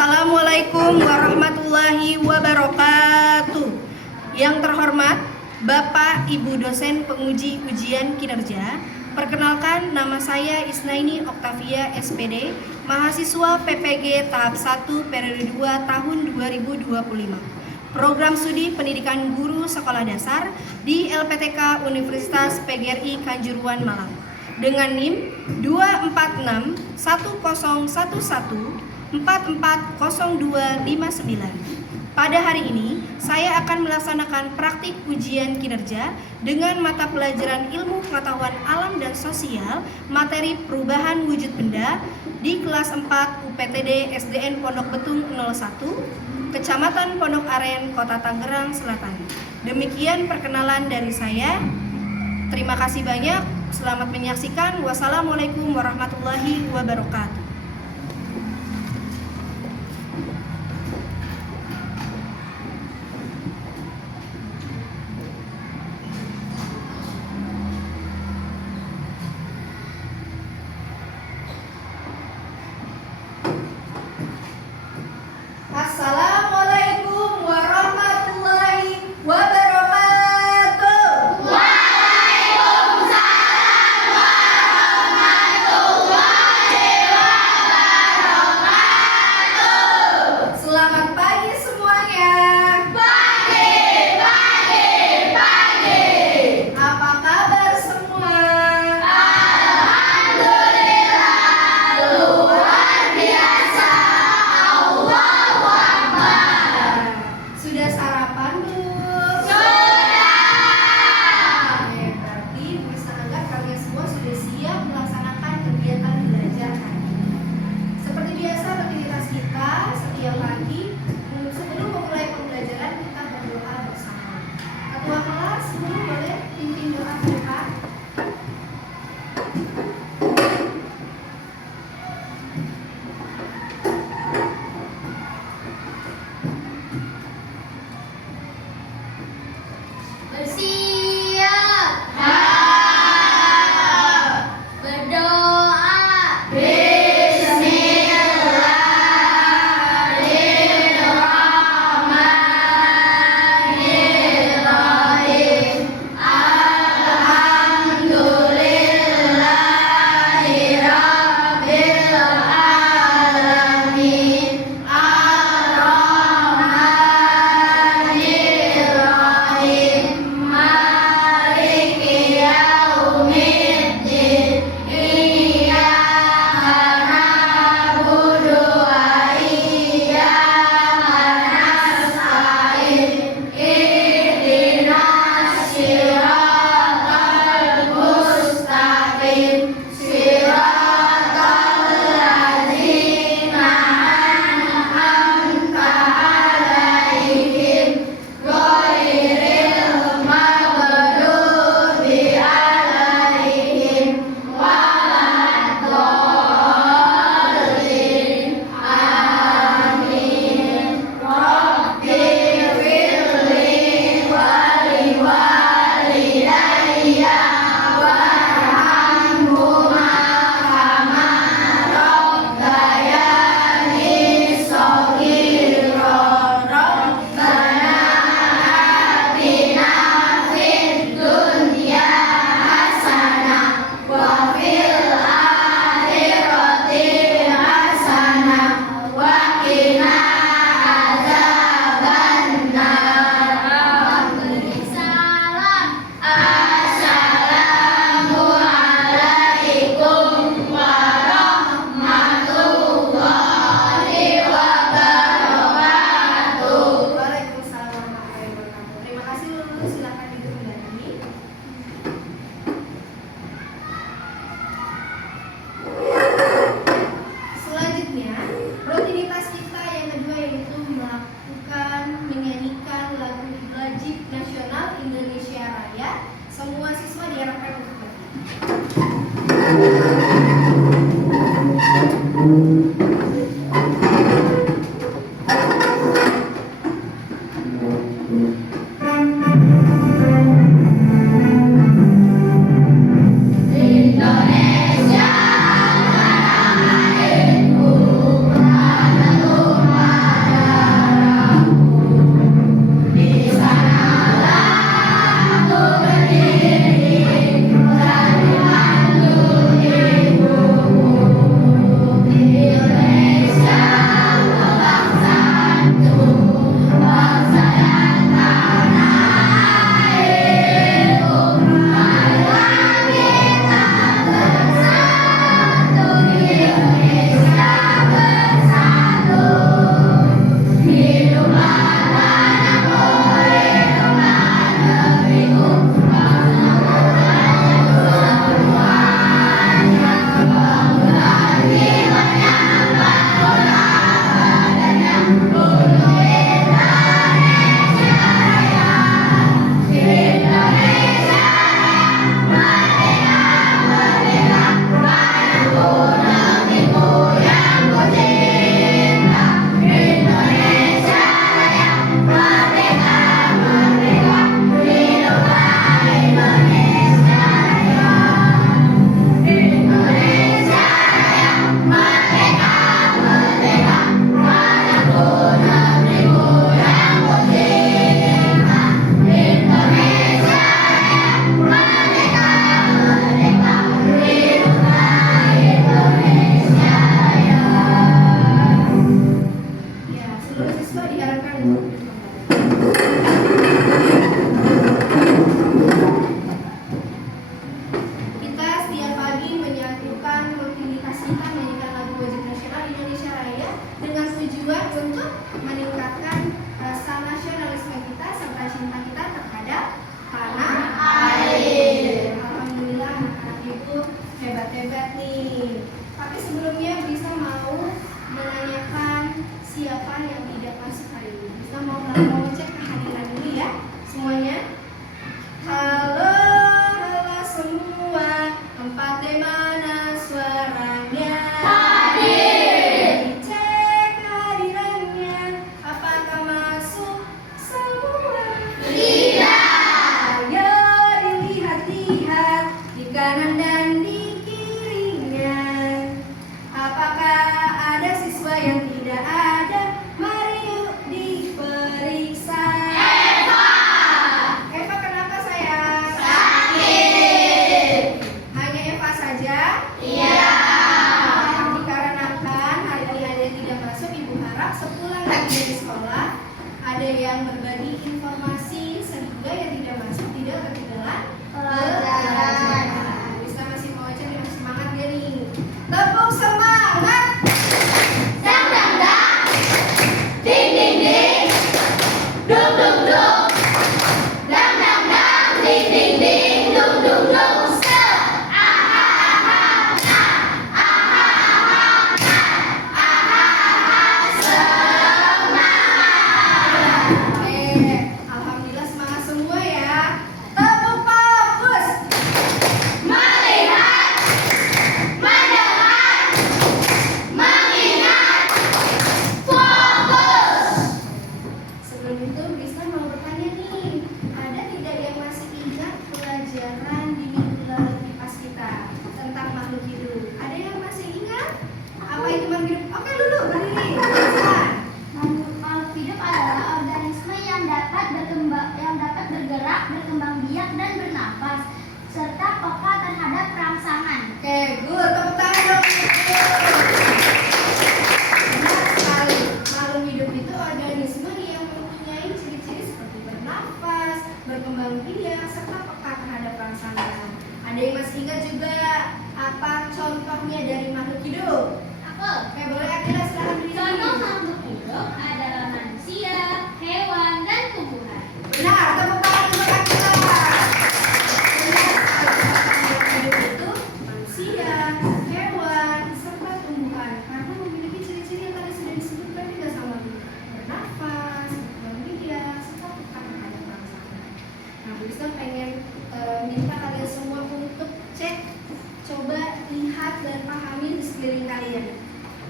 Assalamualaikum warahmatullahi wabarakatuh. Yang terhormat Bapak Ibu dosen penguji ujian kinerja, perkenalkan nama saya Isnaini Oktavia SPD, mahasiswa PPG tahap 1 periode 2 tahun 2025. Program studi pendidikan guru sekolah dasar di LPTK Universitas PGRI Kanjuruhan Malang dengan NIM 24611440259. Pada hari ini, saya akan melaksanakan praktik ujian kinerja dengan mata pelajaran ilmu pengetahuan alam dan sosial, materi perubahan wujud benda di kelas 4 UPTD SDN Pondok Betung 01, Kecamatan Pondok Aren, Kota Tangerang Selatan. Demikian perkenalan dari saya. Terima kasih banyak. Selamat menyaksikan. Wassalamualaikum warahmatullahi wabarakatuh. Assalamualaikum warahmatullahi wabarakatuh. Waalaikumsalam warahmatullahi wabarakatuh.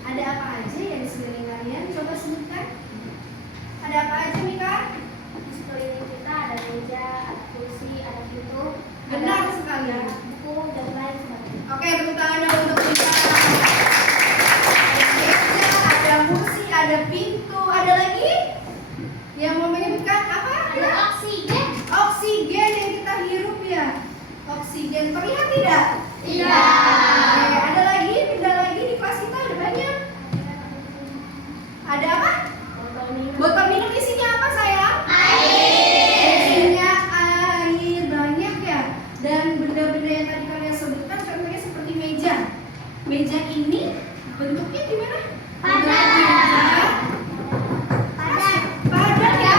Ada apa aja yang di sekeliling kalian? Coba sebutkan. Ada apa aja, Mika? Di sekeliling kita ada meja, ada kursi, ada pintu. Benar ada sekali. buku dan lain sebagainya. Oke, tepuk tangan dong untuk Mika. Ada meja, ada kursi, ada pintu, ada lagi? Yang mau menyebutkan apa? Ada oksigen. Oksigen yang kita hirup ya. Oksigen terlihat tidak? Tidak. Oke, ada lagi? Benda lagi di kelas kita ada banyak. Ada apa? Botol minum. Botol minum isinya apa sayang? Air. Isinya air banyak ya. Dan benda-benda yang tadi kalian sebutkan contohnya seperti meja. Meja ini bentuknya gimana? Padat. Padat ya.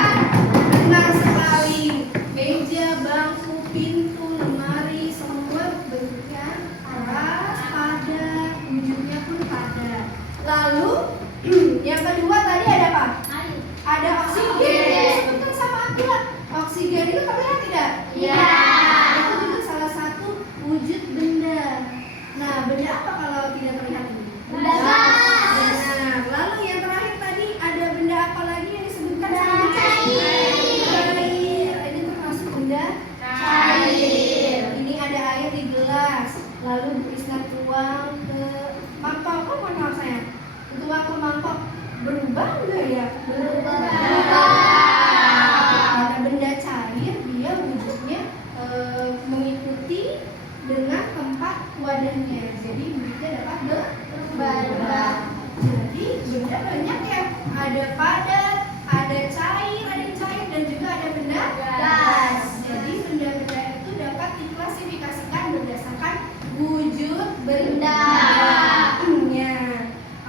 Benar sekali. Meja, bangku, pintu, lemari semua bentuknya keras, padat, wujudnya pun padat. Lalu yang kedua tadi ada apa? Air. Ada oksigen yang disebutkan sama Akila. Oksigen itu terlihat tidak? Iya. Itu juga salah satu wujud benda. Nah, benda apa kalau tidak terlihat ini? Benda gas. Benar. Lalu yang terakhir tadi ada benda apa lagi yang disebutkan Benda sama cair. Air. Ini termasuk benda Cair. Ini ada air di gelas. Lalu Bu Isna tuang ke mangkok. Apa mangkok saya? Tuang ke mangkok. Berubah enggak ya? Berubah. Karena benda cair dia wujudnya mengikuti dengan tempat wadahnya. Jadi wujudnya dapat berubah. Jadi benda banyak ya. Ada padat, ada cair, dan juga ada benda Gas. Jadi benda-benda itu dapat diklasifikasikan berdasarkan wujud benda.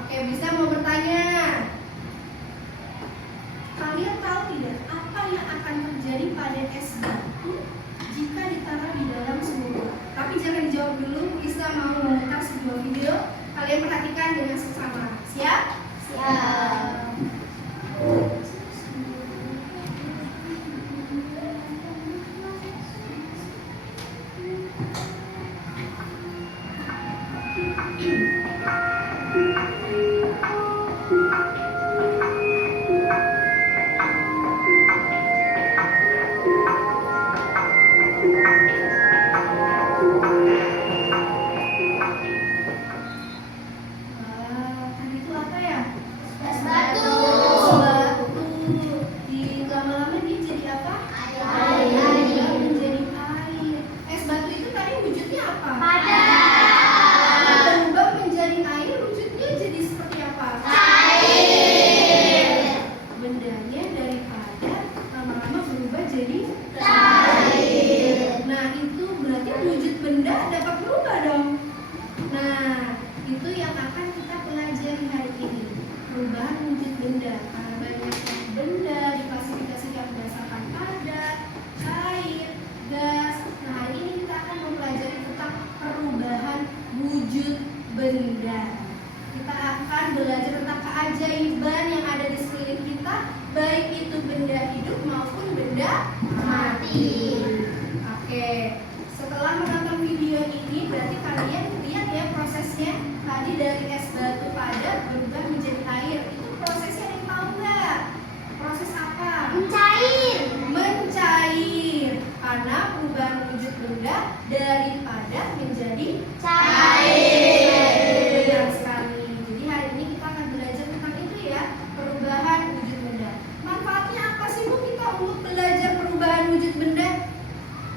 Oke, bisa mau bertanya? Kalian tahu tidak apa yang akan terjadi pada es batu jika ditaruh di dalam sumur? Tapi jangan dijawab dulu, Isa mau memutar sebuah video. Kalian perhatikan dengan seksama. Siap? Siap. Tadi itu apa ya? Es batu. Es batu. Di lama-lama dia jadi apa? Air. Dia menjadi air. Es batu itu tadi wujudnya apa? Padat. Berubah menjadi air, wujudnya jadi seperti apa? Cair. Bendanya dari padat lama-lama berubah jadi Cair. Nah, itu berarti wujud benda dapat berubah dong. Nah, itu yang akan kita pelajari hari ini. Perubahan wujud benda. Karena banyaknya benda diklasifikasikan berdasarkan padat, cair, gas. Nah, hari ini kita akan mempelajari tentang perubahan wujud benda. Kita akan belajar tentang keajaiban yang ada di sekeliling kita, baik itu benda hidup maupun benda mati. Oke, setelah menonton video ini berarti kalian lihat ya prosesnya. Tadi dari es batu padat berubah menjadi air. Itu prosesnya ada yang tahu nggak? Proses apa? Mencair. Mencair. Karena perubahan wujud benda dari padat menjadi Cair. benar sekali. Jadi hari ini kita akan belajar tentang itu ya, perubahan wujud benda. Manfaatnya apa sih Bu kita untuk belajar perubahan wujud benda?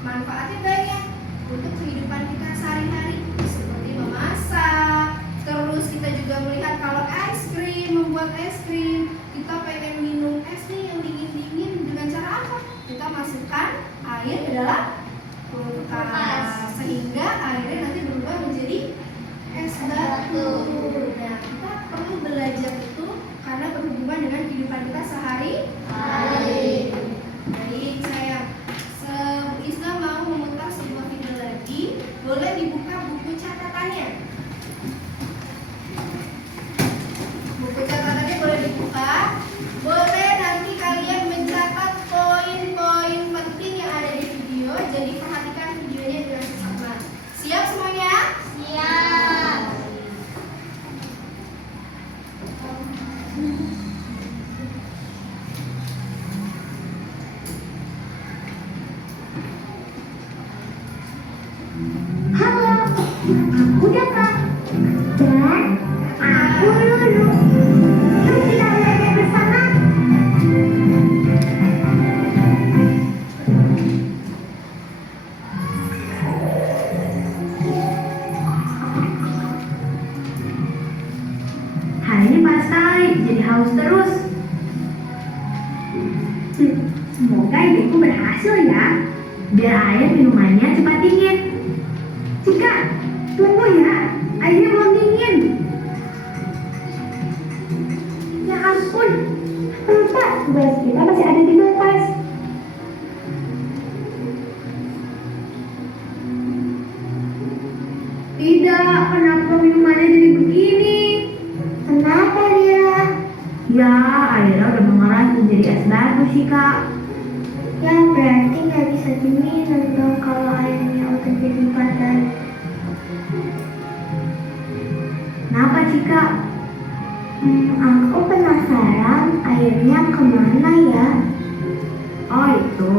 Manfaatnya banyak untuk kehidupan kita sehari-hari, seperti memasak. Terus kita juga melihat kalau es krim, membuat es krim, kita pengen minum es nih yang dingin-dingin dengan cara apa? Kita masukkan air ke dalam kulkas sehingga airnya nanti berubah menjadi es batu. Nah, kita perlu belajar itu karena berhubungan dengan kehidupan kita sehari-hari. Baik, saya Isna mau memutar sebuah video lagi. Boleh dibuka buku catatannya. Buku catatannya boleh dibuka. Boleh nanti kalian mencatat poin-poin penting yang ada di video. Jadi perhatikan videonya dengan seksama. Siap semuanya? Siap. panas sekali, jadi haus terus. Semoga ibuku berhasil ya, biar air minumannya cepat dingin. Cika, tunggu ya, airnya belum dingin. Ya ampun, lupa gelas kita masih ada di kulkas. Tidak, kenapa minumannya jadi begini? Kenapa dia? Ya, airnya udah mengeras menjadi es batu sih kak. Ya berarti nggak bisa diminum dong kalau airnya udah jadi padat. Kenapa sih kak? Aku penasaran airnya kemana ya? Oh itu.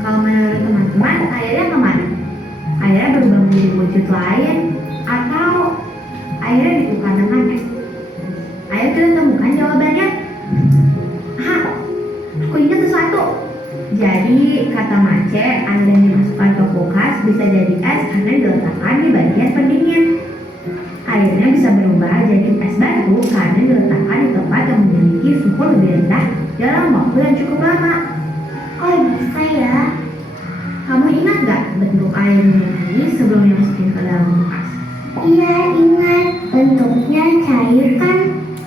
Kalau menurut teman-teman airnya kemana? Airnya berubah menjadi wujud lain atau airnya ditukar dengannya? Ayo kita temukan jawabannya. Hah, aku ingat sesuatu. Jadi kata Mace, air yang dimasukkan ke kulkas bisa jadi es karena diletakkan di bagian pendingin. Airnya bisa berubah jadi es batu karena diletakkan di tempat yang memiliki suhu lebih rendah dalam waktu yang cukup lama. Oh bisa ya? Kamu ingat gak bentuk airnya ini sebelum dimasukin ke dalam kulkas? Iya ingat, bentuknya cair kan?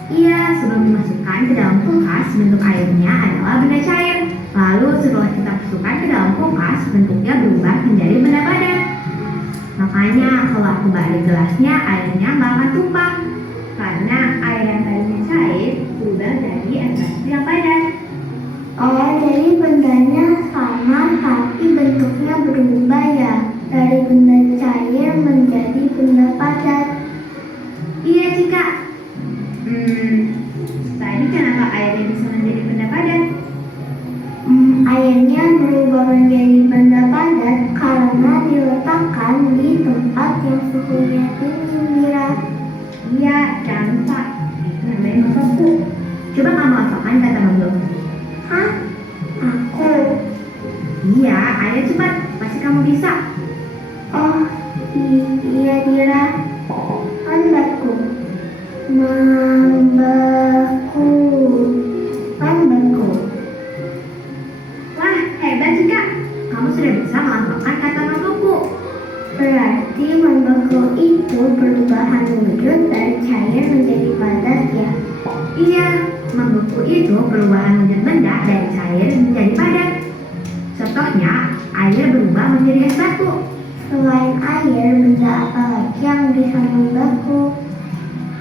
Iya, sebelum dimasukkan ke dalam kulkas, bentuk airnya adalah benda cair. Lalu setelah kita masukkan ke dalam kulkas, bentuknya berubah menjadi benda padat. Makanya kalau aku balik gelasnya, airnya nggak akan tumpah. Karena air yang tadinya cair berubah jadi es batu yang padat. Oh, jadi bendanya sama tapi bentuknya berubah ya? Dari benda cair menjadi benda padat. Iya, Cika. Tadi kenapa airnya bisa menjadi benda padat? Airnya berubah menjadi benda padat karena diletakkan di tempat yang suhunya tinggi, Mira. Iya, jangan lupa. Itu namanya membeku. Coba kamu hafalkan kata membeku. Hah? Aku? Iya, ayo cepat. Pasti kamu bisa. Oh, iya, Mira. Membeku. Membeku. Membeku. Wah, hebat Cika. Kamu sudah bisa melafalkan kata membeku. Berarti membeku itu perubahan wujud dari cair menjadi padat ya? Iya, membeku itu perubahan wujud benda dari cair menjadi padat. Contohnya, air berubah menjadi es batu. Selain air, benda apa lagi yang bisa membeku?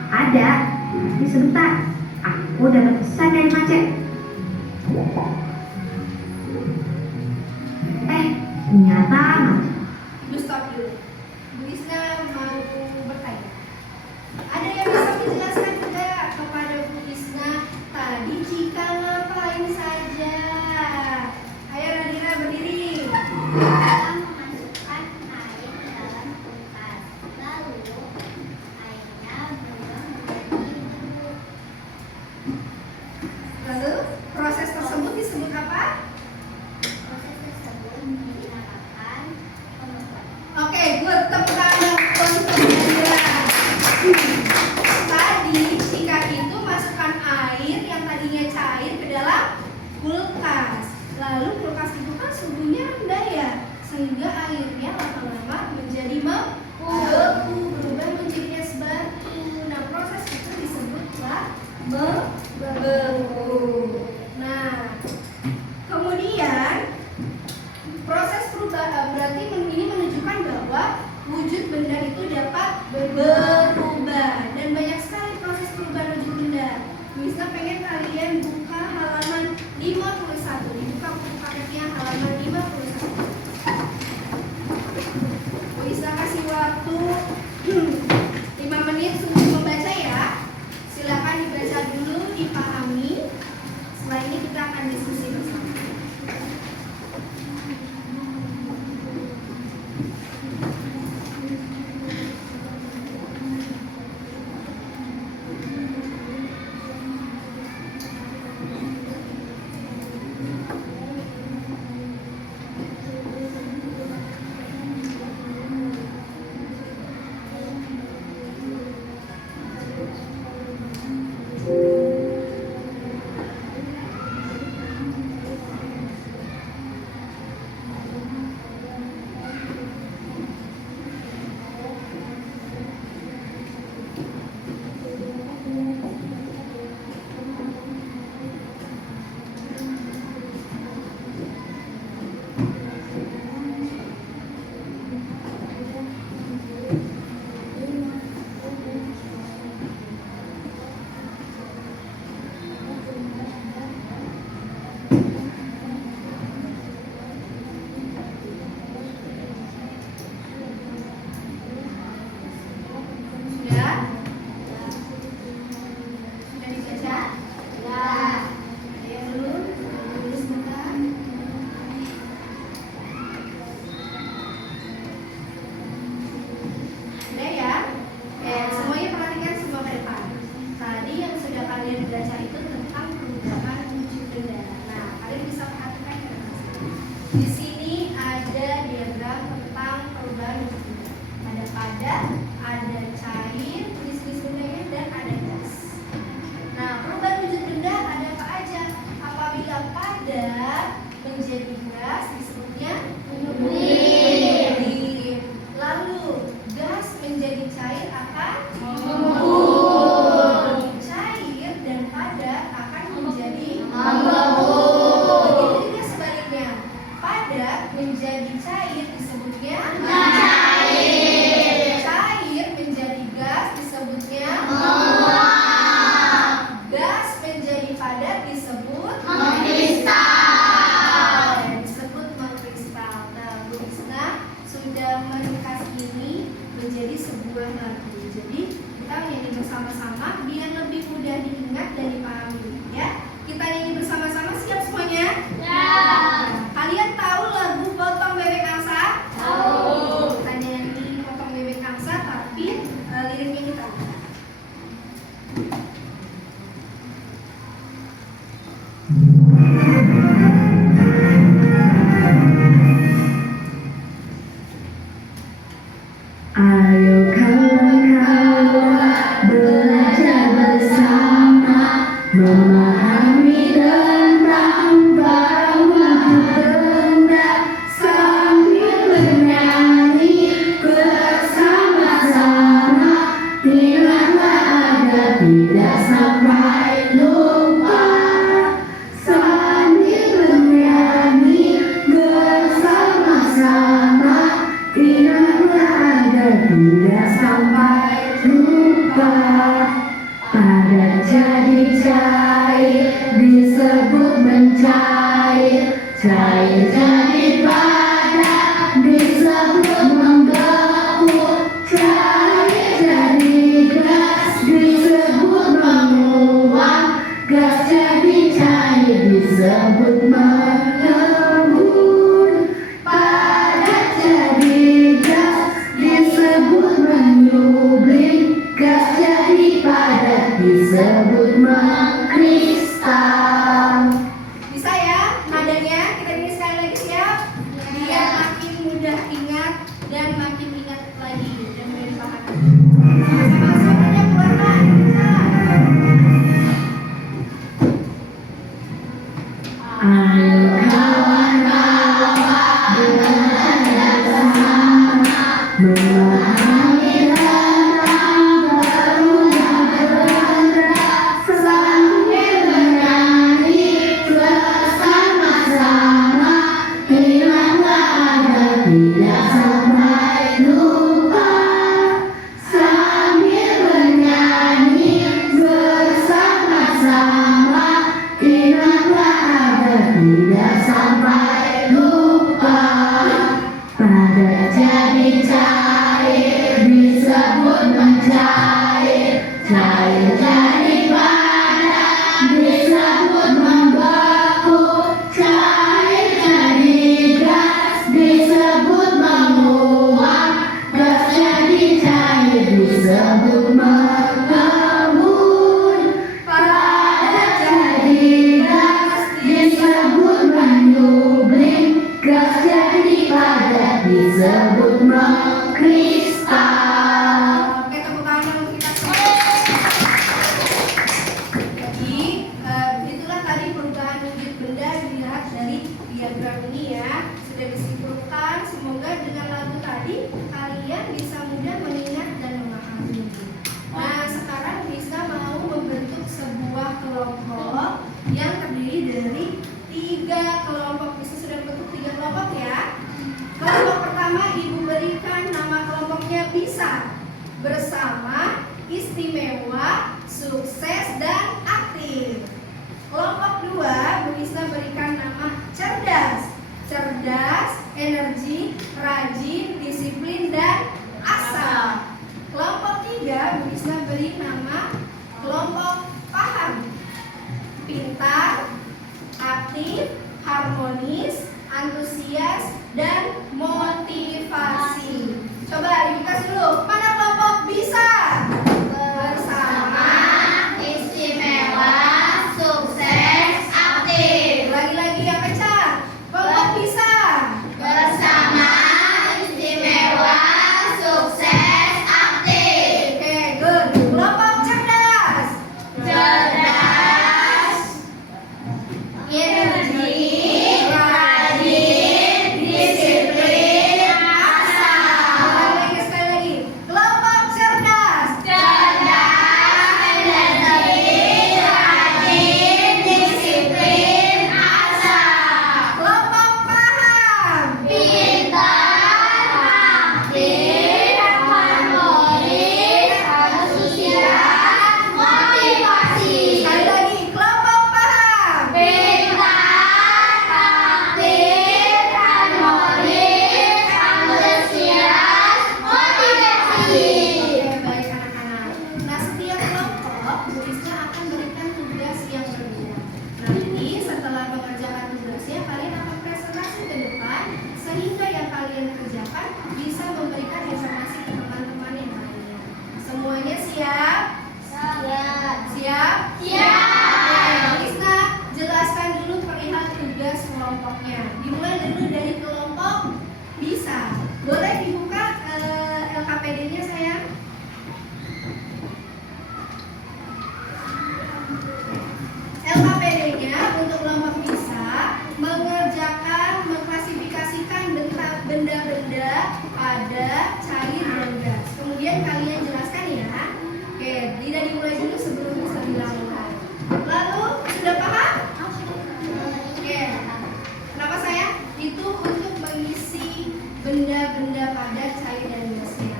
Ada, tapi sebentar. Aku dapat pesan dari Mace. Ternyata Lu stop dulu. Bu Isna mau bertanya. Ada yang bisa menjelaskan tidak kepada Bu Isna tadi Cika ngapain saja? Ayo Nadira berdiri. Kita memasukkan air ke dalam kulkas. Lalu airnya berubah menjadi debu. Lalu proses tersebut disebut apa? Proses tersebut dinamakan pembuatan. Oke, good. Tepuk tangan untuk Nadira. Tadi Cika itu masukkan air yang tadinya cair ke dalam kulkas. Lalu kulkas itu kan suhunya rendah ya, sehingga airnya lama-lama menjadi membeku, berubah menjadi es batu. Nah, proses itu disebutlah membeku. Nah, kemudian proses perubahan berarti ini menunjukkan bahwa wujud benda itu dapat berubah dan banyak sekali proses perubahan wujud benda. Bisa pengen kalian buka halaman 51, dibuka buku paketnya halaman 51. Bisa kasih waktu bersama biar lebih mudah diingat dan dipahami. Ya, kita nyanyi bersama-sama. Siap semuanya? Ya. Kalian tahu lagu Potong Bebek Angsa? Tahu. Kita nyanyi Potong Bebek Angsa, tapi liriknya kita. Ayo kawan-kawan belajar bersama, memahami tentang wujud benda sambil bernyanyi bersama-sama. Ingatlah agar tidak sampai lupa, sambil bernyanyi bersama-sama. Ingatlah agar tidak sampai lupa. Padat jadi cair disebut mencair, cair jadi padat disebut membeku, cair jadi gas disebut menguap, gas jadi cair disebut mengembun, padat jadi gas disebut menyublim, gas jadi padat disebut mengkristal. Bisa ya nadanya? Kita nyanyi sekali lagi, siap? Biar makin mudah ingat dan makin ingat lagi dan mudah dipahami. Sama-sama suaranya keluarkan. Ayo kawan-kawan belajar bersama, memahami tentang wujud benda sambil bernyanyi bersama-sama. Ingatlah agar tidak sampai lupa, sambil bernyanyi bersama-sama. Ingatlah agar tidak sampai lupa. Padat jadi cair disebut mencair, cair jadi padat disebut membeku, cair jadi gas disebut menguap, gas jadi cair disebut mengembun, padat jadi gas disebut menyublim, gas jadi padat disebut mengkristal. Oke, tepuk tangan dulu kita semua. Jadi, itulah tadi perubahan wujud benda dilihat dari diagram ini ya. Sudah disimpulkan, semoga dengan lagu tadi kalian bisa mudah mengingat dan memahami. Nah, sekarang bisa mau membentuk sebuah kelompok yang terdiri dari 3 kelompok. Bisa sudah bentuk 3 kelompok ya. Kelompok pertama ibu berikan nama kelompoknya bisa, bersama, istimewa, sukses, dan aktif. Kelompok 2 Bu Isna berikan nama cerdas, cerdas, energi, rajin, disiplin, dan asal. Kelompok 3 Bu Isna beri nama kelompok paham, pintar, aktif, harmonis, antusias, dan motivasi. Coba dibuka dulu. Mana kelompok bisa? Bersama, Istimewa, sukses, aktif. lagi-lagi yang kencang. Kelompok bisa. Bersama, istimewa, sukses, aktif. Oke, good. Kelompok cerdas. Cerdas, energi, rajin, disiplin, asal. Lagi sekali tidak dimulai dulu sebelum bisa dilakukan. Lalu sudah paham? Oke. Kenapa saya? Itu untuk mengisi benda-benda padat, cair dan gasnya.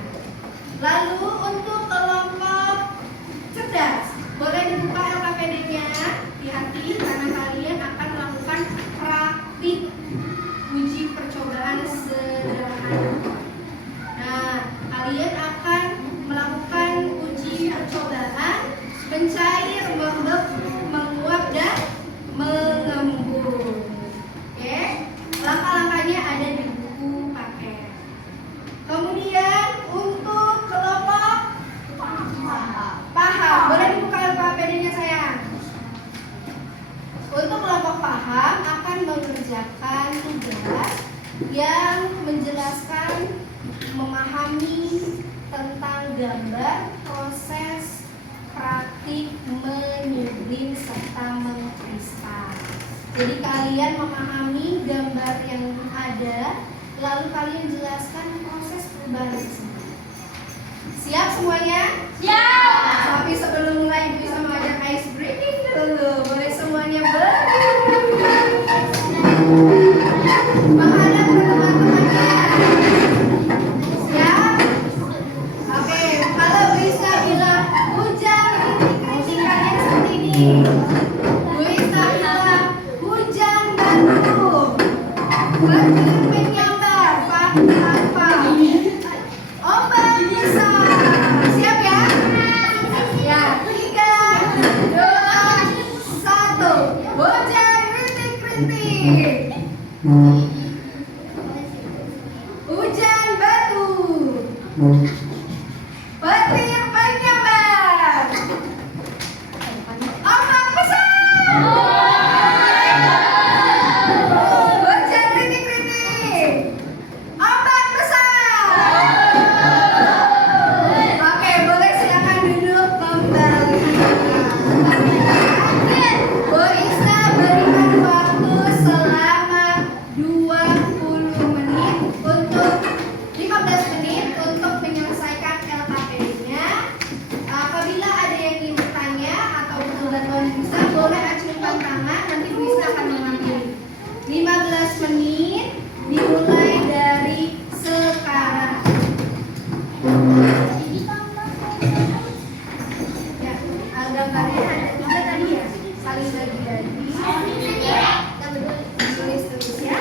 Lalu untuk kelompok cerdas, boleh dibuka LKPD-nya. Hati-hati karena kalian akan melakukan praktik uji percobaan sederhana. Nah, kalian akan melakukan uji percobaan mencair, membeku, menguap dan mengembun. Oke, langkah-langkahnya ada di buku paket. Kemudian untuk kelompok paham, boleh dibuka LKPD-nya sayang. Untuk kelompok paham akan mengerjakan tugas yang menjelaskan, memahami tentang gambar, proses praktik menyublim serta mengkristal. Jadi kalian memahami gambar yang ada, lalu kalian jelaskan proses perubahan tersebut. Siap semuanya? Siap. Tapi sebelum mulai Ibu bisa mengajak ice breaking dulu. Boleh semuanya berdiri. Menghadap ke teman-temannya. Siap? Oke, kalau bisa bilang hujan rintik-rintik kalian seperti ini. Bisa bilang hujan batu. Petir menyambar, apa? Ombak besar. Siap ya? Ya, 3, 2, 1. Hujan rintik-rintik. Hujan batu. Petir menyambar. Ombak besar. Hujan rintik-rintik. Ombak besar. Oke, boleh silakan duduk kembali. Bu Isna berikan waktu selama 20 menit untuk 15 menit untuk menyelesaikan LKPD-nya. Apabila ada yang ingin bertanya atau bantuan bisa, boleh acungkan tangan, nanti Bu Isna akan mengambil. 15 menit dimulai dari sekarang. Ya, gambarnya ada 3 tadi ya, saling bagi-bagi. Tulis ya.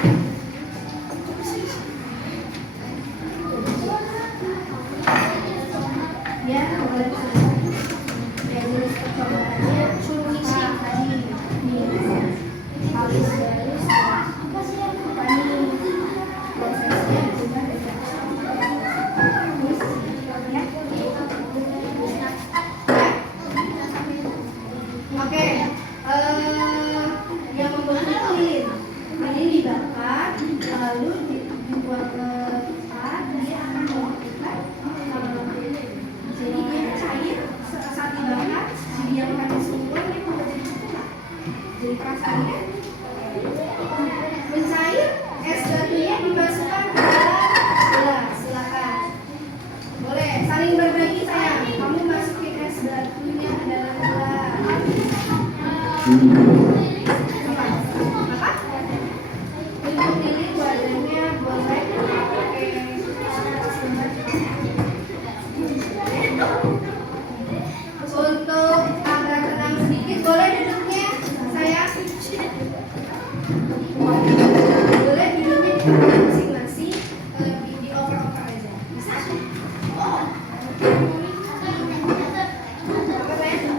Ya, boleh. Ya, tulis percobaannya. Isi tadi. Nih, tulis garis. Apa nih? Prosesnya juga ada. Oke, yang membuat lilin. Lilin dibakar, lalu dibuang ke tempat, dia akan melakukan. Jadi dia cair saat dibakar, didiamkan di suhu, dia menjadi coklat. Jadi perasaannya mencair, es batunya dimasukkan ke dalam gelas. Silakan. Boleh, saling berbagi sayang. Kamu masukin es batunya ke dalam gelas. Apa? Untuk lilin wadahnya boleh pakai untuk agak tenang sedikit, boleh duduknya sayang. Boleh duduknya di tempat masing-masing, di over-over aja. Bisa? Apa sayang?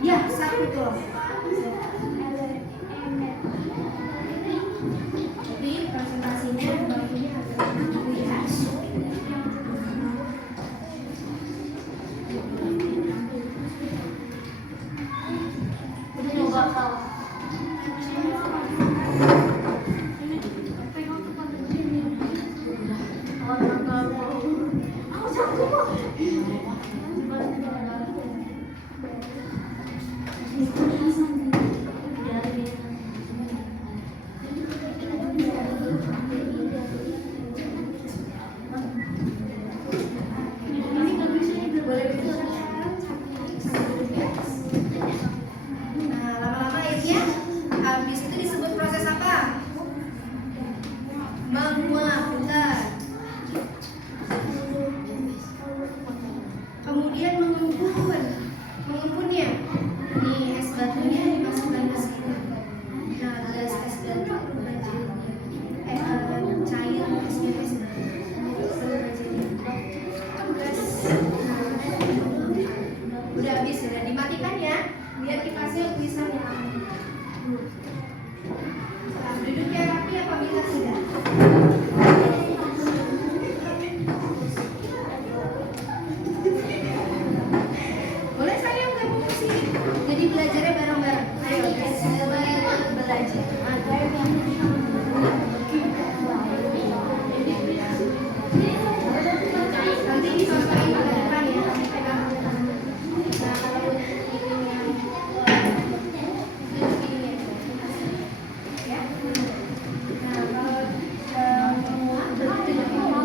Ya, satu kelompok. Tapi presentasinya baginya agak ya. Nah, lama-lama akhirnya habis itu disebut proses apa? Menguap, benar. Kemudian mengempunnya. Ini es batunya dimasukkan ke sini. Nah, gas es batu berubah jadi cair esnya es batu. Berubah jadi gas. Udah habis, sudah dimatikan ya, biar kipasnya bisa nyala. Nah, duduknya rapi apabila sudah. Boleh saya nggak fungsi? Jadi belajarnya bareng-bareng. Ayo guys, semangat belajar. Nanti dicontohin ke depan ya. Pegang. Nah, kalau ininya duduk ini ya. Nah, kalau duduk di sini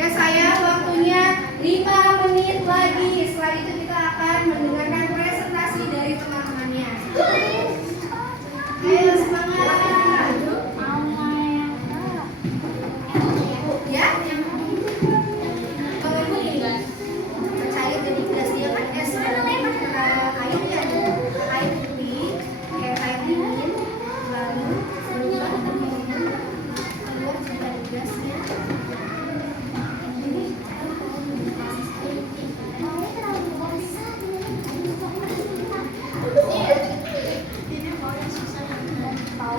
ya, saya waktunya 5 menit lagi. Setelah itu kita akan mendengarkan presentasi dari teman-temannya. Ayo semangat. Ya? Kalau ini cair jadi gas, dia kan es air ya, air putih, air dingin, lalu berubah keluar jadi gasnya.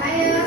Ayo.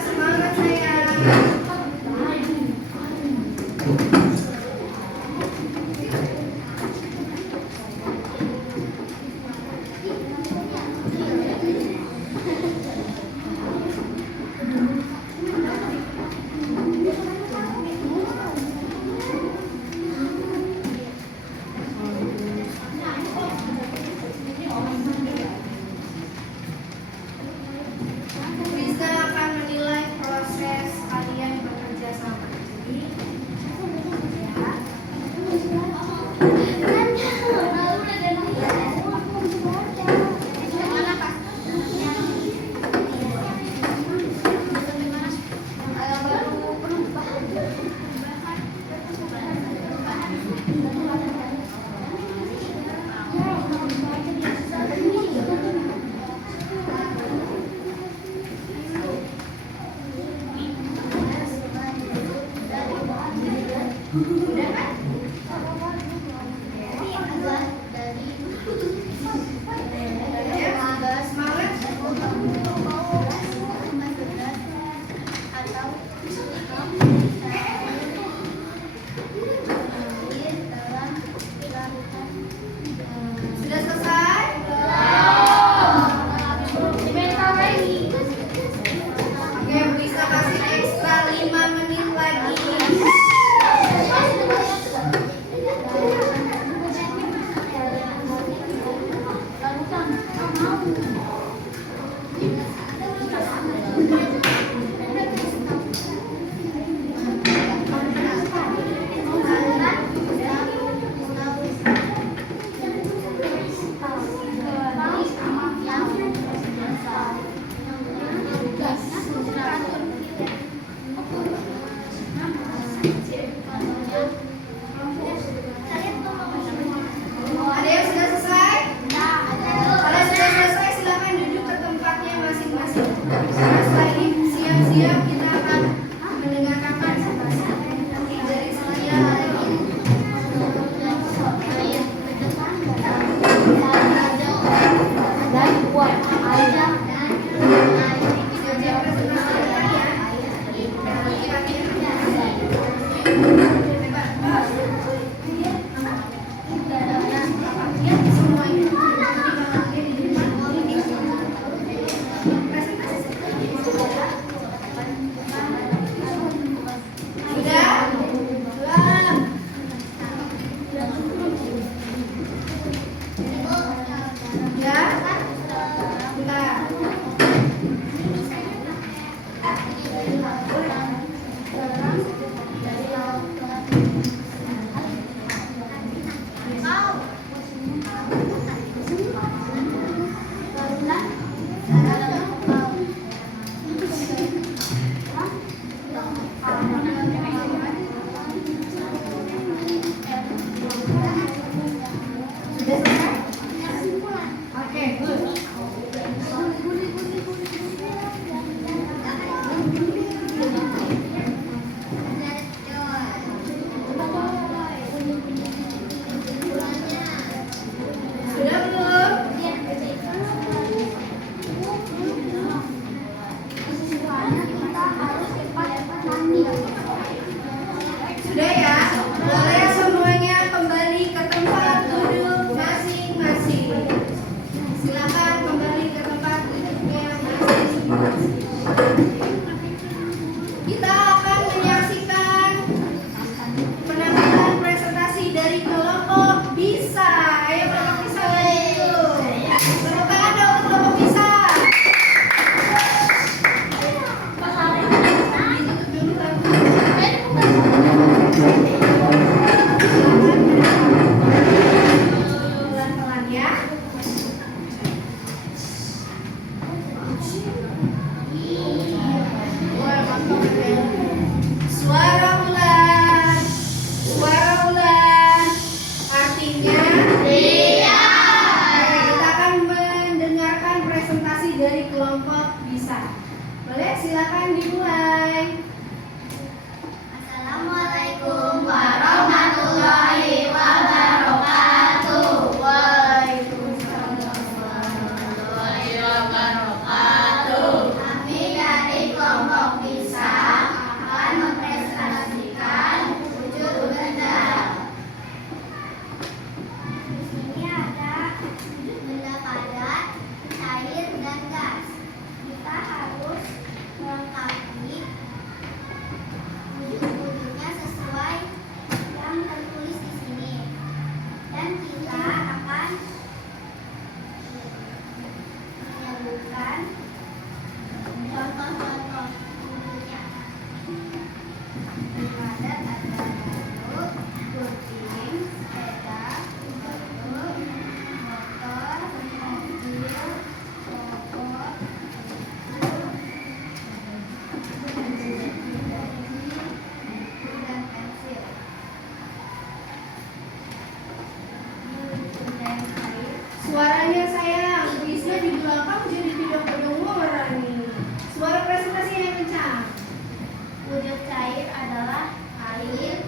cair adalah air yang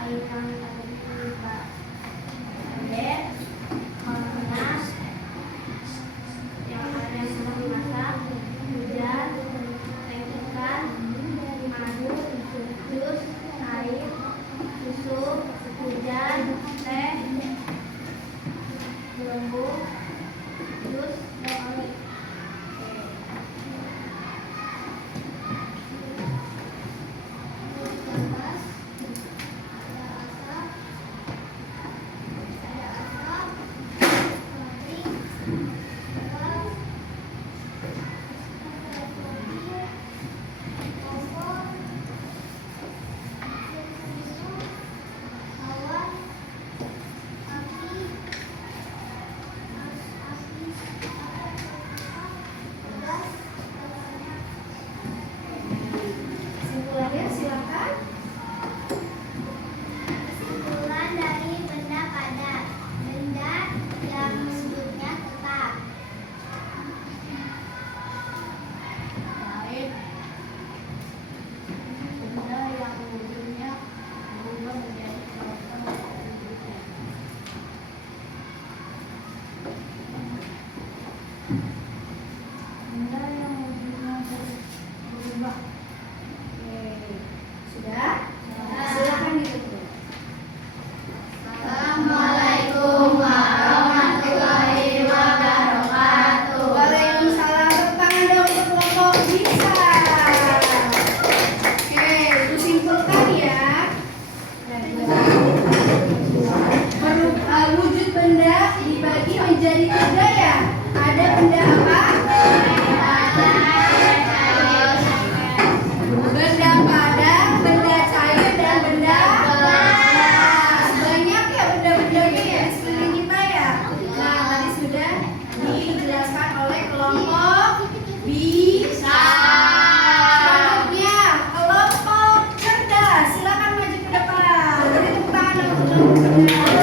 air, panas, yang sedang dimasak, hujan, teh ikan, madu, jus, air, susu, hujan, teh, belenggu, jus, dan oli. Kesimpulannya silakan. Kesimpulan dari benda padat, benda yang wujudnya tetap. Baik. Benda yang wujudnya berubah menjadi suatu wujudnya. Benda yang wujudnya berubah. Sudah? Silakan ditutup. Assalamualaikum warahmatullahi wabarakatuh. Waalaikumsalam. Tepuk tangan dong untuk kelompok bisa. Oke, itu simpulkan ya. Wujud benda dibagi menjadi 3 ya. Ada benda apa? Benda padat, benda cair, dan benda gas. Banyak ya benda-bendanya ya di sekeliling kita ya. Nah, tadi sudah dijelaskan oleh kelompok bisa. Selanjutnya kelompok cerdas. Silakan maju ke depan. Beri tepuk tangan untuk kelompok cerdas.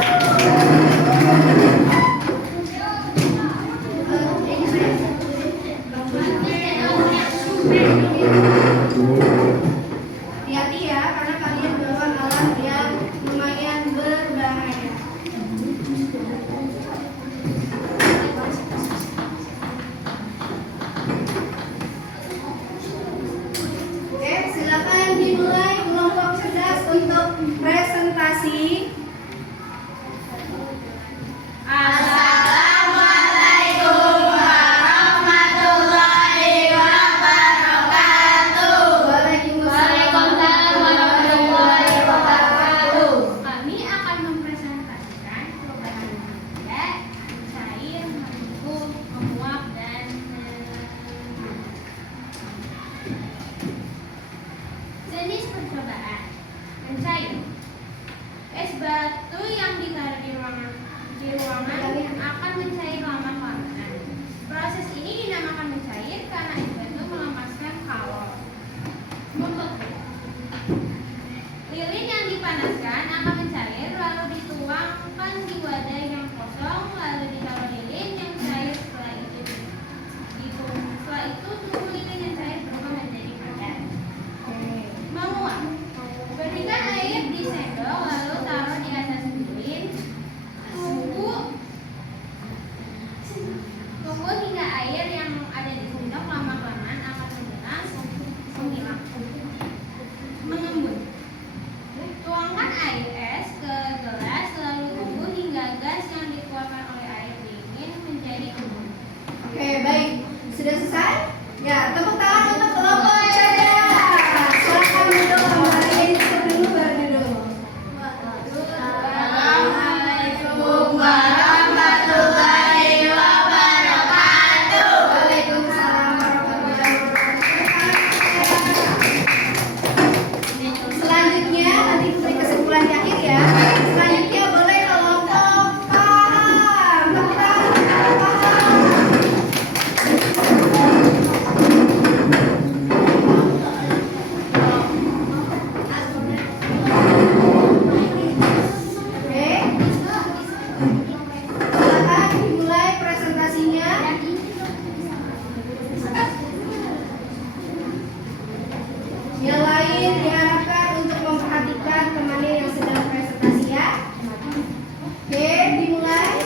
dimulai.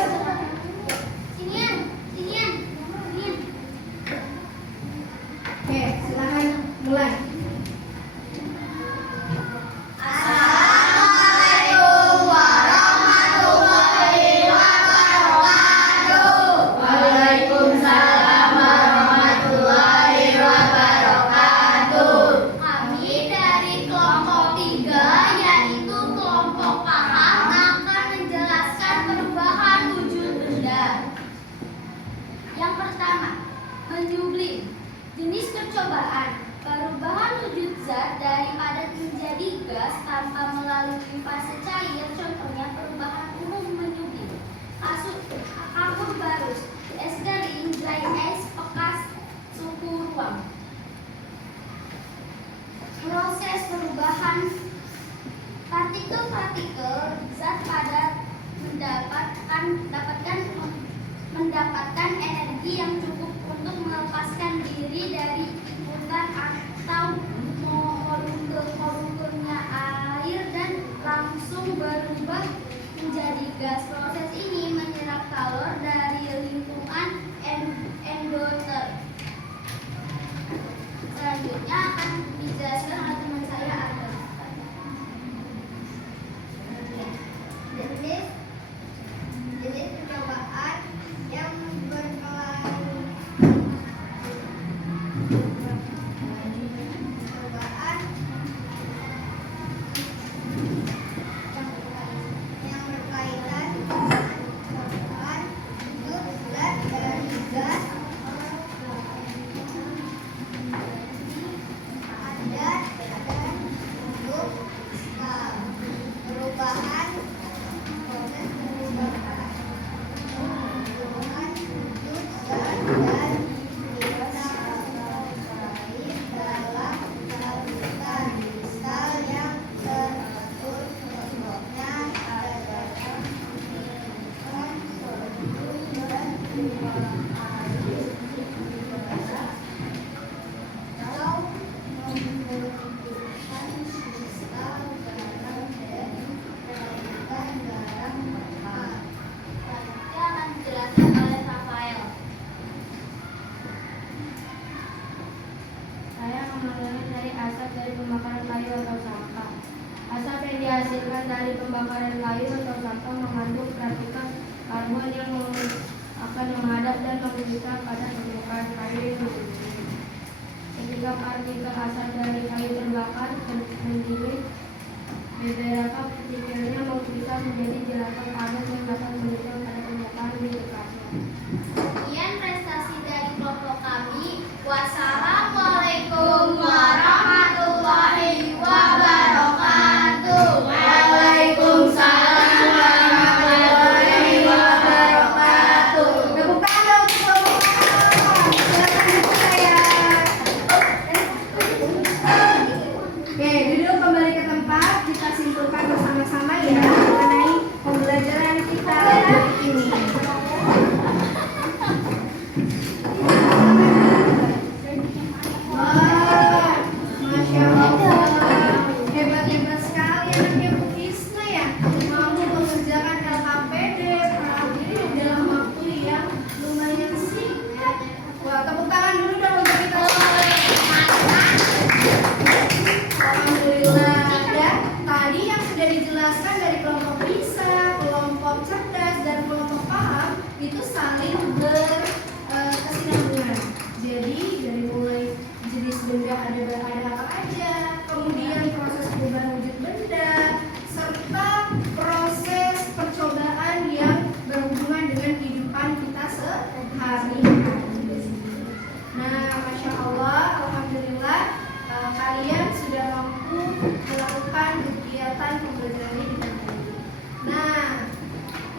Sinian, sinian, sinian. Oke, silakan mulai. Assalamualaikum warahmatullahi wabarakatuh. Waalaikumsalam warahmatullahi wabarakatuh. Kami dari kelompok 3, yaitu kelompok paham, akan menjelaskan perubahan wujud benda. Yang pertama, menyublim. Jenis percobaan, perubahan wujud zat dari padat menjadi gas tanpa melalui fase cair, contohnya perubahan umum menyublim. Kasus kapur barus, es kering, dry ice, bekas suhu ruang. Proses perubahan partikel-partikel zat padat mendapatkan energi yang cukup untuk melepaskan diri dari ikutan atau molekul-molekulnya air dan langsung berubah menjadi gas. Proses ini menyerap kalor dari lingkungan endoter. Selanjutnya akan dijelaskan oleh teman saya Arda. Jenis percobaan yang berkaitan dengan percobaan wujud zat dari gas padat dan untuk perubahan proses perubahan wujud zat dan cair dalam larutan kristal yang teratur, contohnya ada dalam sodium dan air atau membentukkan kristal garam dari penyusutan garam mentah. Selanjutnya akan dijelaskan oleh Rafael. Saya mengenai dari asap dari pembakaran kayu atau sampah. Asap yang dihasilkan dari pembakaran kayu atau sampah mengandung partikel karbon yang akan menghadap dan memberikan pada permukaan kayu itu. Ketika partikel asap dari kayu terbakar mendidih, beberapa partikelnya bisa menjadi jeratan panas yang dapat menempel pada permukaan di dekatnya. Sekian prestasi dari kelompok kami. Wassalamualaikum warahmatullahi wabarakatuh. Waalaikumsalam warahmatullahi wabarakatuh. Tepuk tangan untuk kelompok A. Silakan dibuka ya. Oke, duduk kembali ke tempat. Kita simpulkan bersama-sama ya mengenai pembelajaran kita hari ini. Wah, Masya Allah, hebat-hebat sekali anaknya Bu Isna ya, mampu mengerjakan LKPD ini dalam waktu yang lumayan singkat. Wah, tepuk tangan dulu dong untuk kita semua. Alhamdulillah. Dan tadi yang sudah dijelaskan dari kelompok bisa, kelompok cerdas, dan kelompok paham itu saling berkesinambungan. Jadi dari mulai jenis benda ada apa aja, kemudian proses perubahan wujud benda, serta proses percobaan yang berhubungan dengan kehidupan kita sehari-hari. Nah, Masya Allah, Alhamdulillah, kalian sudah mampu melakukan kegiatan pembelajaran ini dengan baik. Nah,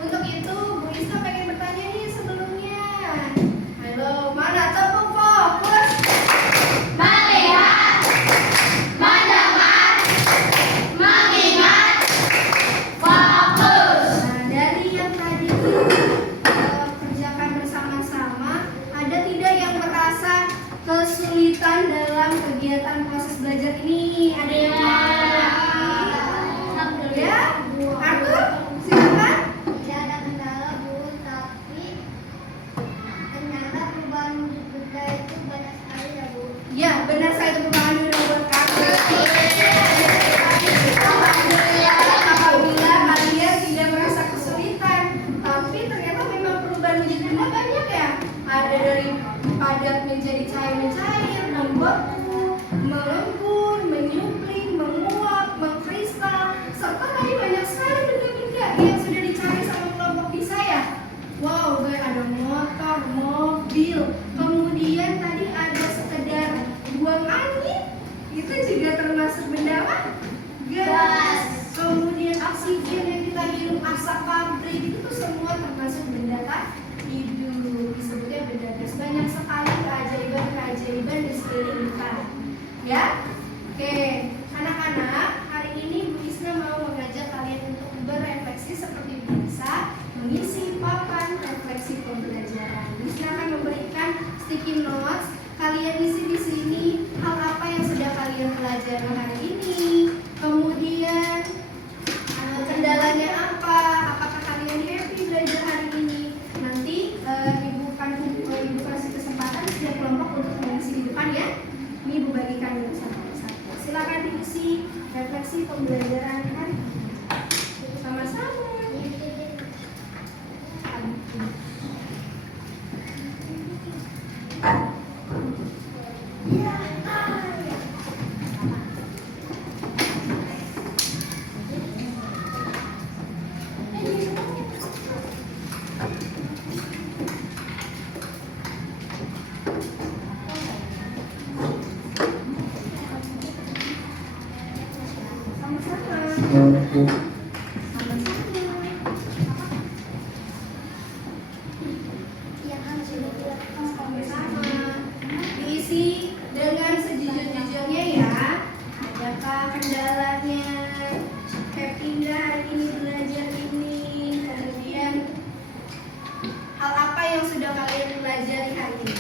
untuk itu Bu Isa pengen bertanya nih sebelumnya, padat menjadi cair-cair, membeku, mengembun, menyupling, menguap, mengkristal, serta tadi banyak sekali benda-benda yang sudah dicari sama kelompok di saya. Wow, kayak ada motor, mobil, kemudian tadi ada sekedar buang angin, itu juga termasuk benda apa? Gas. Kemudian oksigen yang kita hirup, asap pabrik, itu tuh semua termasuk benda kan hidup, disebutnya benda gas. Banyak sekali keajaiban-keajaiban di sekeliling kita. Ya, oke, anak-anak, hari ini Bu Isna mau mengajak kalian untuk berefleksi seperti biasa, mengisi papan refleksi pembelajaran. Bu Isna akan memberikan sticky notes. Kalian isi di sini hal apa yang sudah kalian pelajari hari ini. Kemudian kendalanya apa? Apakah kalian happy belajar hari ini? Nanti ibu kasih kesempatan setiap kelompok untuk mengisi di depan ya. Ini ibu bagikan dulu satu-satu. Silakan diisi refleksi pembelajaran hari ini. Sama-sama. Diisi dengan sejujur-jujurnya ya. Adakah kendalanya? Happy nggak hari ini belajar ini? Kemudian hal apa yang sudah kalian pelajari hari ini?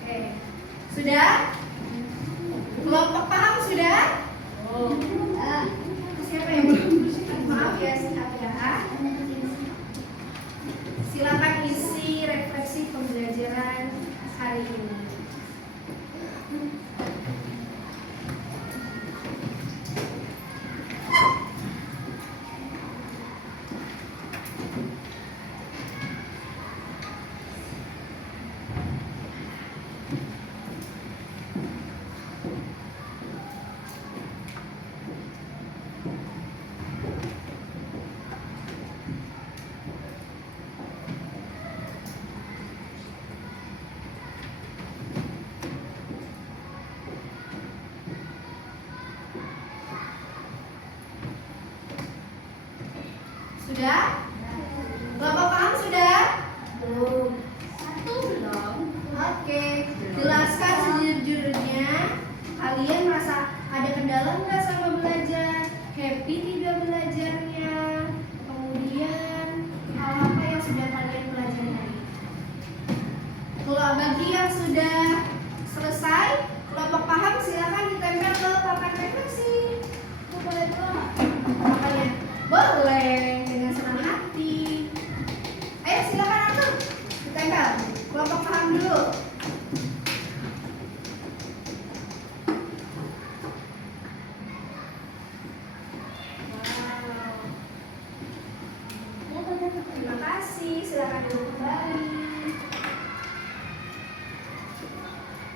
Oke. Sudah? Kelompok paham sudah? Siapa yang belum? Maaf ya, siapa ya? Silakan isi refleksi pembelajaran hari ini. Sudah? Kelompok paham sudah? Belum. Satu belum? Oke. Jelaskan sejujurnya. Kalian merasa ada kendala nggak sama belajar? Happy tidak belajarnya? Kemudian hal apa yang sudah kalian pelajari hari ini? Kalau bagi yang sudah selesai, kelompok paham silakan ditempel ke papan refleksi. Boleh dulu? Papannya? Boleh, dengan senang hati. Ayo silakan atur, ditempel. Kelompok paham dulu. Wow. Terima kasih, silakan duduk kembali.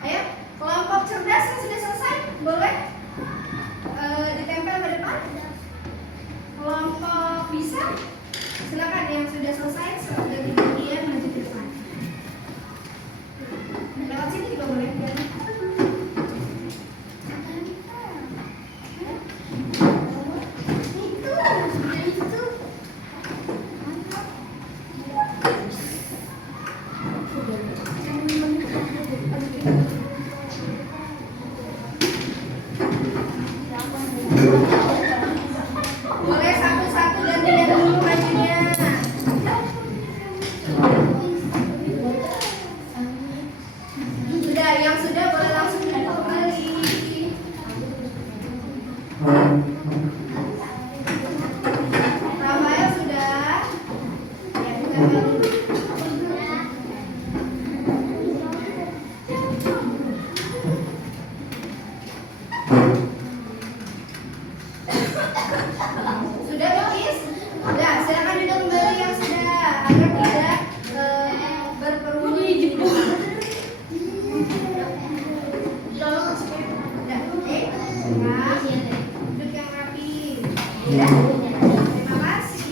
Ayo, kelompok cerdas yang sudah selesai, boleh ditempel ke depan. Kelompok bisa, silakan yang sudah selesai dari bagian maju ke depan. Lewat sini juga boleh. Boleh satu-satu gantian dulu bajunya. Sudah, yang sudah boleh langsung duduk kembali. Rafael sudah? Ya, ditempel dulu. Sudah, Bukis? Sudah, silakan duduk Ya. Terima kasih.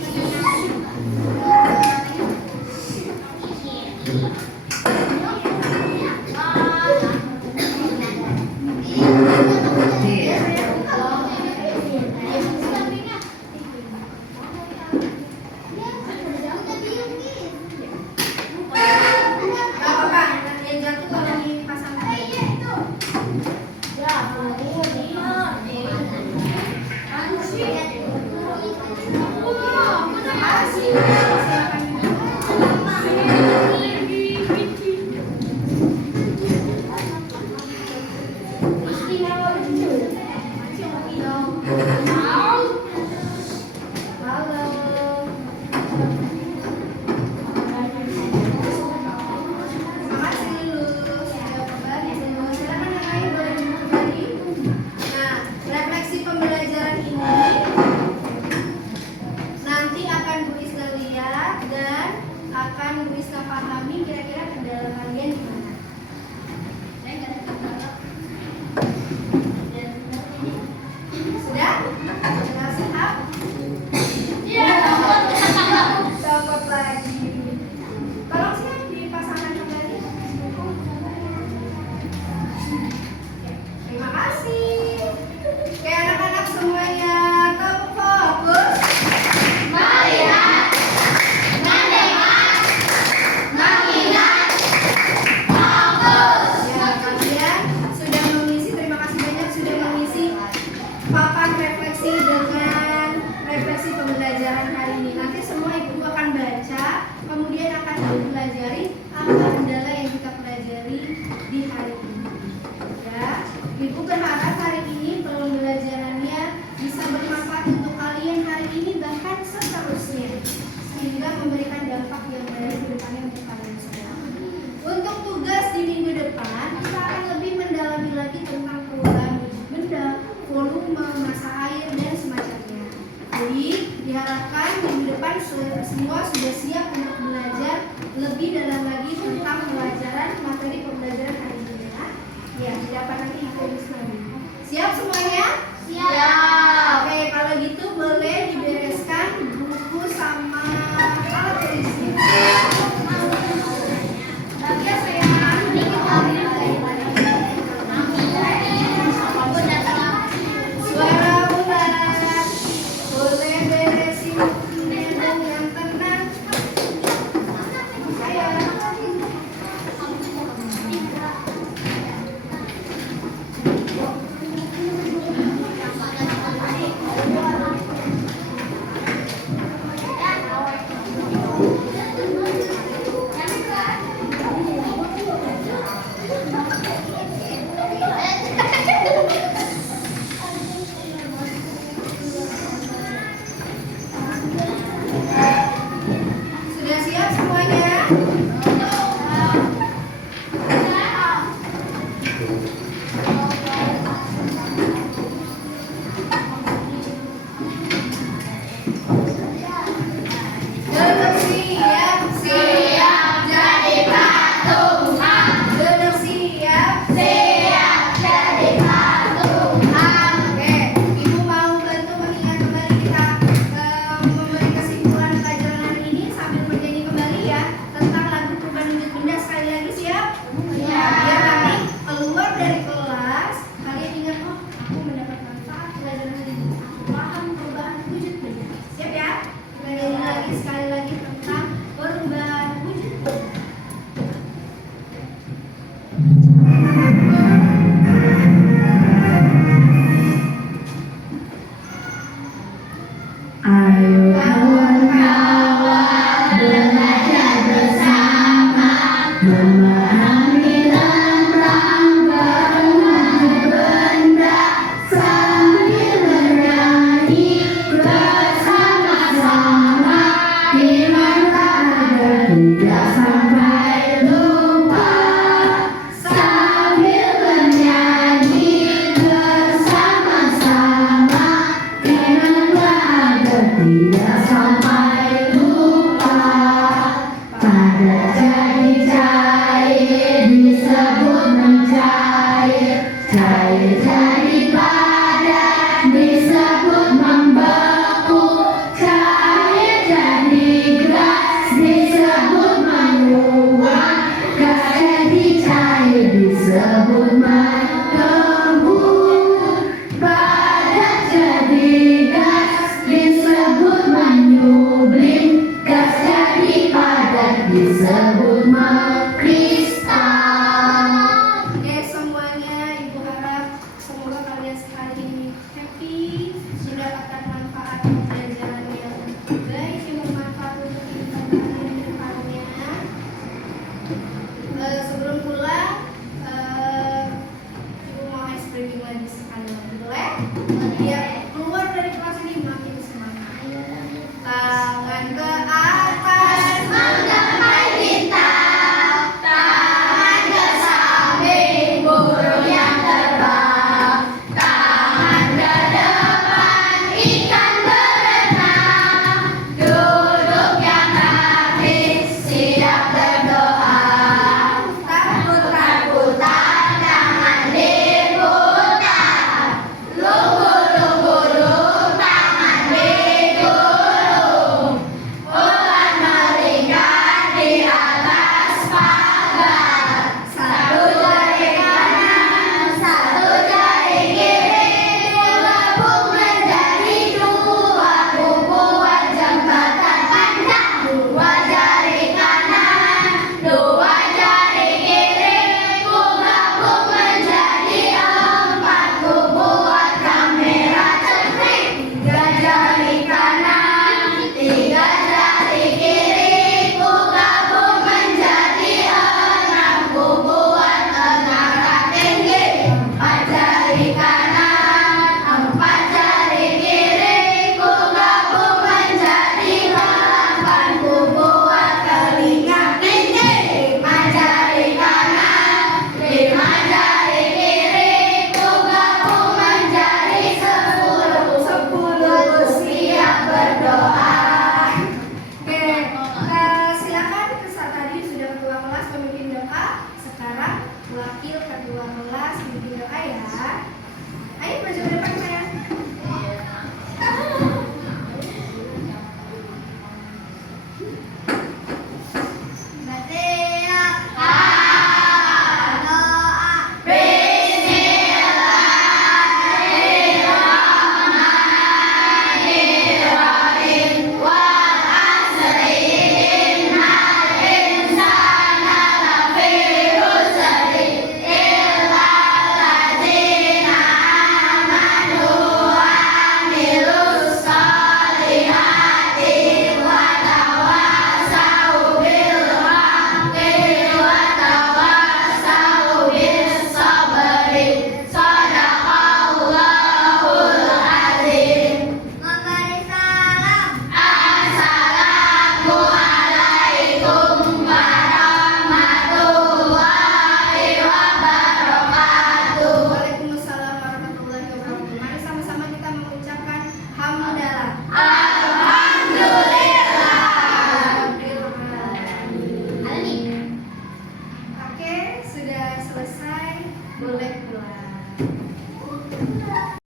Gak apa-apa, yang jatuh kalau dipasang lagi. Terima kasih. Silakan. Terima kasih Lulus. Jawaban Ibu. Silakan yang lain boleh duduk kembali. Nah, refleksi pembelajaran ini nanti akan Bu Isna lihat dan akan Bu Isna pahami kira-kira kendala kalian di mana. Sudah? Sudah siap? Copot lagi. Tolong siap dipasangkan kembali. Terima kasih. Oke anak-anak semuanya, tetap fokus. Melihat, mendengar, mengingat, fokus. Ya, kalian sudah mengisi, terima kasih banyak sudah mengisi papan refleksi dengan refleksi pembelajaran hari ini. Nanti semua ibu akan baca, kemudian akan dipelajari apa kendala yang kita pelajari di hari ini. Ya, ibu berharap hari ini pembelajarannya bisa bermanfaat untuk kalian hari ini bahkan seterusnya, sehingga memberikan dampak yang baik ke depannya untuk kalian semua. Untuk tugas di minggu depan, kita akan lebih mendalami lagi tentang perubahan wujud benda, volume, massa air, dan semacamnya. Jadi, diharapkan minggu depan semua sudah siap untuk belajar lebih dalam lagi tentang pelajaran materi pembelajaran hari ini ya. Ya, dapat nanti info lagi. Siap semuanya? Siap.